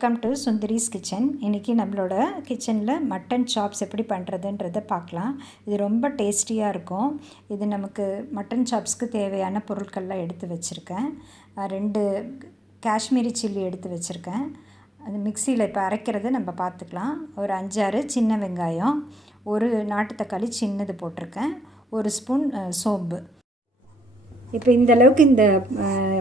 Welcome to Sundari's kitchen. இன்றைக்கி நம்மளோட கிச்சனில் மட்டன் சாப்ஸ் எப்படி பண்ணுறதுன்றதை பார்க்கலாம். இது ரொம்ப டேஸ்டியாக இருக்கும். இது நமக்கு மட்டன் சாப்ஸ்க்கு தேவையான பொருட்கள்லாம் எடுத்து வச்சுருக்கேன். 2 காஷ்மீரி சில்லி எடுத்து வச்சுருக்கேன். அது மிக்சியில் இப்போ அரைக்கிறத நம்ம பார்த்துக்கலாம். ஒரு 5-6 சின்ன வெங்காயம், ஒரு நாட்டு தக்காளி சின்னது போட்டிருக்கேன், 1 ஸ்பூன் சோம்பு. இப்போ இந்த அளவுக்கு இந்த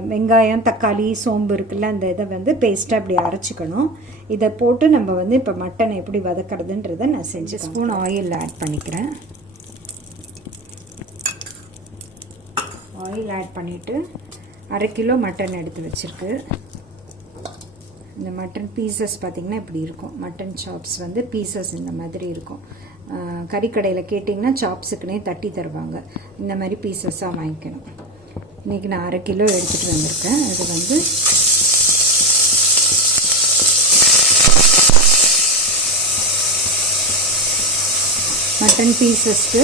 வெங்காயம் தக்காளி சோம்பு இருக்குல்ல, அந்த இதை வந்து பேஸ்ட்டாக அப்படி அரைச்சிக்கணும். இதை போட்டு நம்ம வந்து இப்போ மட்டனை எப்படி வதக்கிறதுன்றதை நான் செஞ்சு ஸ்பூன் ஆயில் ஆட் பண்ணிக்கிறேன். ஆயில் ஆட் பண்ணிவிட்டு 1/2 கிலோ மட்டன் எடுத்து வச்சுருக்கு. இந்த மட்டன் பீசஸ் பார்த்திங்கன்னா இப்படி இருக்கும். மட்டன் சாப்ஸ் வந்து பீசஸ் இந்த மாதிரி இருக்கும். கறிக்கடையில் கேட்டிங்கன்னா சாப்ஸுக்குனே தட்டி தருவாங்க. இந்த மாதிரி பீசஸாக வாங்கிக்கணும். இன்றைக்கி நான் 1/2 கிலோ எடுத்துகிட்டு வந்திருக்கேன். அது வந்து மட்டன் பீசஸ்க்கு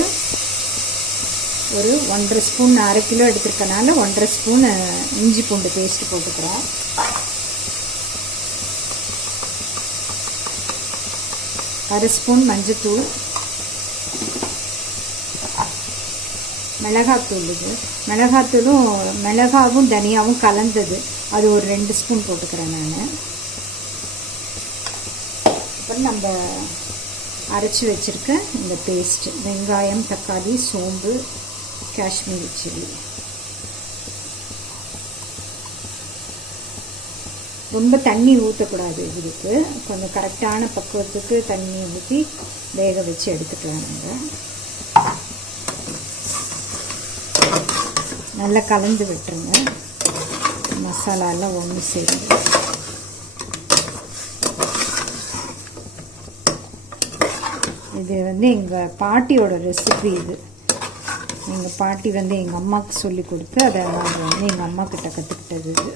ஒரு 1.5 ஸ்பூன், 1/2 கிலோ எடுத்துருக்கனால 1.5 ஸ்பூன் இஞ்சி பூண்டு பேஸ்ட்டு போட்டுக்கிறோம். அரை ஸ்பூன் மஞ்சத்தூள், மிளகாத்தூள். இது மிளகாத்தூளும் மிளகாவும் தனியாகவும் கலந்தது, அது ஒரு 2 ஸ்பூன் போட்டுக்கிறேன் நான். அப்புறம் நம்ம அரைச்சி வச்சுருக்க இந்த பேஸ்ட்டு, வெங்காயம் தக்காளி சோம்பு காஷ்மீரி சில்லி. ரொம்ப தண்ணி ஊற்றக்கூடாது. இதுக்கு கொஞ்சம் கரெக்டான பக்குவத்துக்கு தண்ணி ஊற்றி வேக வச்சு எடுத்துக்கலாம். நம்ம நல்லா கலந்து விட்டுருங்க. மசாலாலாம் ஒன்று சேருது. இது வந்து எங்கள் பாட்டியோட ரெசிபி. இது எங்கள் பாட்டி வந்து எங்கள் அம்மாவுக்கு சொல்லி கொடுத்து அதை நான் வந்து எங்கள் அம்மா கிட்ட கற்றுக்கிட்டது. இது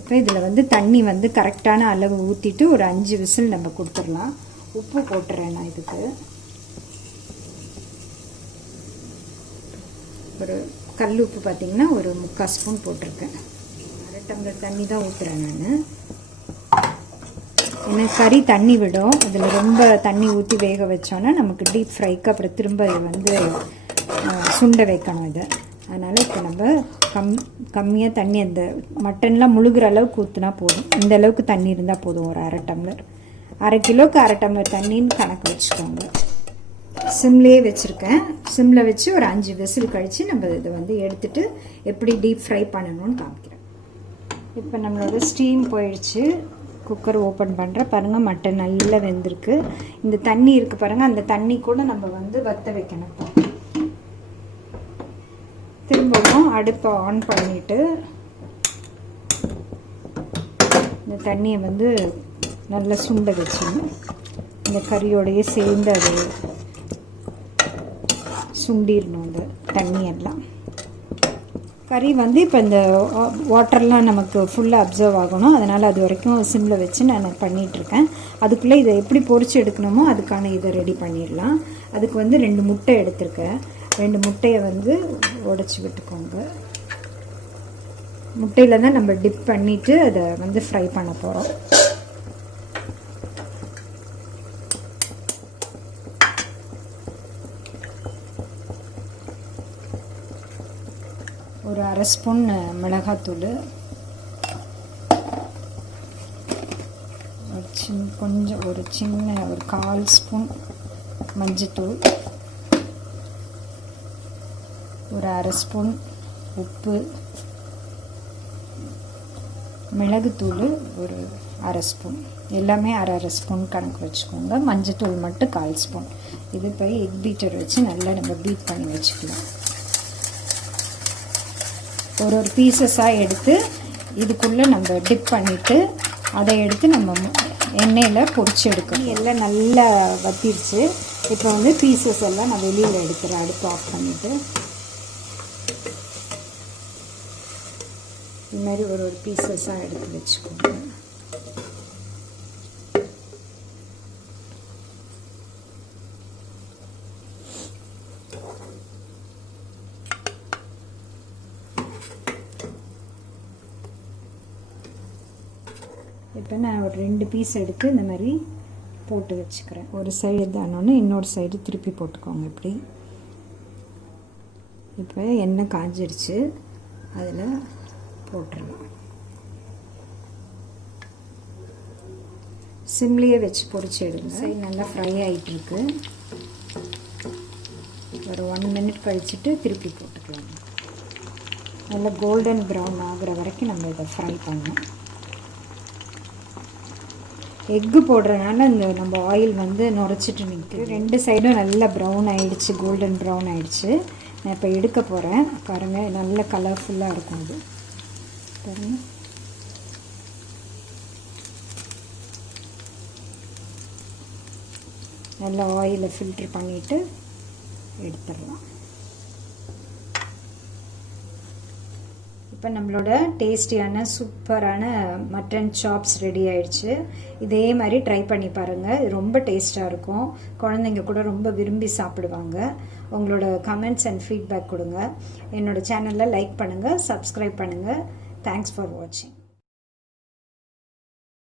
இப்போ இதில் வந்து தண்ணி வந்து கரெக்டான அளவு ஊற்றிட்டு ஒரு 5 விசில் நம்ம கொடுத்துடலாம். உப்பு போட்டுறேன் நான். இதுக்கு ஒரு கல் உப்பு பார்த்திங்கன்னா ஒரு 3/4 ஸ்பூன் போட்டிருக்கேன். 1/2 டம்ளர் தண்ணி தான் ஊற்றுறேன் நான். ஏன்னா கறி தண்ணி விடும். அதில் ரொம்ப தண்ணி ஊற்றி வேக வச்சோன்னா நமக்கு டீப் ஃப்ரைக்கு அப்புறம் திரும்ப இது வந்து சுண்ட வைக்கணும் இதை. அதனால் இப்போ நம்ம கம்மியாக தண்ணி, அந்த மட்டன்லாம் முழுகிற அளவுக்கு ஊற்றினா போதும். இந்த அளவுக்கு தண்ணி இருந்தால் போதும். ஒரு 1/2 டம்ளர், 1/2 கிலோவுக்கு 1/2 டம்ளர் தண்ணின்னு கணக்கு வச்சுக்கோங்க. சிம்லேயே வச்சுருக்கேன். சிம்மில் வச்சு ஒரு 5 விசில் கழித்து நம்ம இதை வந்து எடுத்துகிட்டு எப்படி டீப் ஃப்ரை பண்ணணும்னு காமிக்கிறேன். இப்போ நம்மளோட ஸ்டீம் போயிடுச்சு. குக்கர் ஓப்பன் பண்ணுறேன். பாருங்கள், மட்டன் நல்லா வெந்திருக்கு. இந்த தண்ணி இருக்குது பாருங்கள், அந்த தண்ணி கூட நம்ம வந்து வற்ற வைக்கணும். திரும்பவும் அடுப்பை ஆன் பண்ணிவிட்டு இந்த தண்ணியை வந்து நல்லா சுண்ட வச்சுக்கணும். இந்த கறியோடையே சேர்ந்து அது சுண்டிடணும் அந்த தண்ணியெல்லாம். கறி வந்து இப்போ இந்த வாட்டர்லாம் நமக்கு ஃபுல்லாக அப்சர்வ் ஆகணும். அதனால் அது வரைக்கும் சிம்மில் வச்சு நான் பண்ணிகிட்ருக்கேன். அதுக்குள்ளே இதை எப்படி பொரிச்சு எடுக்கணுமோ அதுக்கான இதை ரெடி பண்ணிடலாம். அதுக்கு வந்து 2 முட்டை எடுத்திருக்கேன். 2 முட்டையை வந்து உடச்சி விட்டுக்கோங்க. முட்டையில் தான் நம்ம டிப் பண்ணிவிட்டு அதை வந்து ஃப்ரை பண்ண போகிறோம். ஒரு 1/2 ஸ்பூன் மிளகாத்தூள், கொஞ்சம் ஒரு சின்ன ஒரு 1/4 ஸ்பூன் மஞ்சத்தூள், ஒரு 1/2 ஸ்பூன் உப்பு, மிளகுத்தூள் ஒரு 1/2 ஸ்பூன், எல்லாமே 1/2 ஸ்பூன் கணக்கு வச்சுக்கோங்க. மஞ்சத்தூள் மட்டும் 1/4 ஸ்பூன். இது போய் எக் பீட்டர் வச்சு நல்லா நம்ம பீட் பண்ணி வச்சுக்கலாம். ஒரு பீசஸாக எடுத்து இதுக்குள்ளே நம்ம டிப் பண்ணிவிட்டு அதை எடுத்து நம்ம எண்ணெயில் பொரிச்சு எடுக்கணும். எல்லாம் நல்லா வத்திருச்சு. இப்போ வந்து பீசஸ் எல்லாம் நான் வெளியில் எடுக்கிறேன். அடுப்பு ஆஃப் பண்ணிவிட்டு இது மாதிரி ஒரு பீசஸாக எடுத்து வச்சுக்கோங்க. இப்போ நான் ஒரு 2 பீஸ் எடுத்து இந்த மாதிரி போட்டு வச்சுக்கிறேன். ஒரு சைடு தானோன்னு இன்னொரு சைடு திருப்பி போட்டுக்கோங்க. இப்படி இப்போ எண்ணெய் காஞ்சிருச்சு, அதில் போட்டுடலாம். சிம்லேயே வச்சு பொரிச்சு எடுங்க. சைடு நல்லா ஃப்ரை ஆகிட்டுருக்கு. ஒரு 1 மினிட் கழிச்சுட்டு திருப்பி போட்டுக்கலாம். நல்லா கோல்டன் ப்ரௌன் ஆகிற வரைக்கும் நம்ம இதை ஃப்ரை பண்ணணும். எக்கு போடுறதுனால இந்த நம்ம ஆயில் வந்து நுரைச்சிட்டு நிற்குது. 2 சைடும் நல்லா ப்ரௌன் ஆகிடுச்சு, கோல்டன் ப்ரௌன் ஆகிடுச்சு. நான் இப்போ எடுக்க போகிறேன். பாருங்கள், நல்ல கலர்ஃபுல்லாக இருக்கும். அது பாருங்கள், நல்லா ஆயிலை ஃபில்ட்ரு பண்ணிவிட்டு எடுத்துடலாம். இப்போ நம்மளோட டேஸ்டியான சூப்பரான மட்டன் சாப்ஸ் ரெடி ஆயிடுச்சு. இதே மாதிரி ட்ரை பண்ணி பாருங்கள். இது ரொம்ப டேஸ்ட்டாக இருக்கும். குழந்தைங்க கூட ரொம்ப விரும்பி சாப்பிடுவாங்க. உங்களோட கமெண்ட்ஸ் அண்ட் ஃபீட்பேக் கொடுங்க. என்னோடய சேனலில் லைக் பண்ணுங்கள், சப்ஸ்கிரைப் பண்ணுங்கள். தேங்க்ஸ் ஃபார் வாட்சிங்.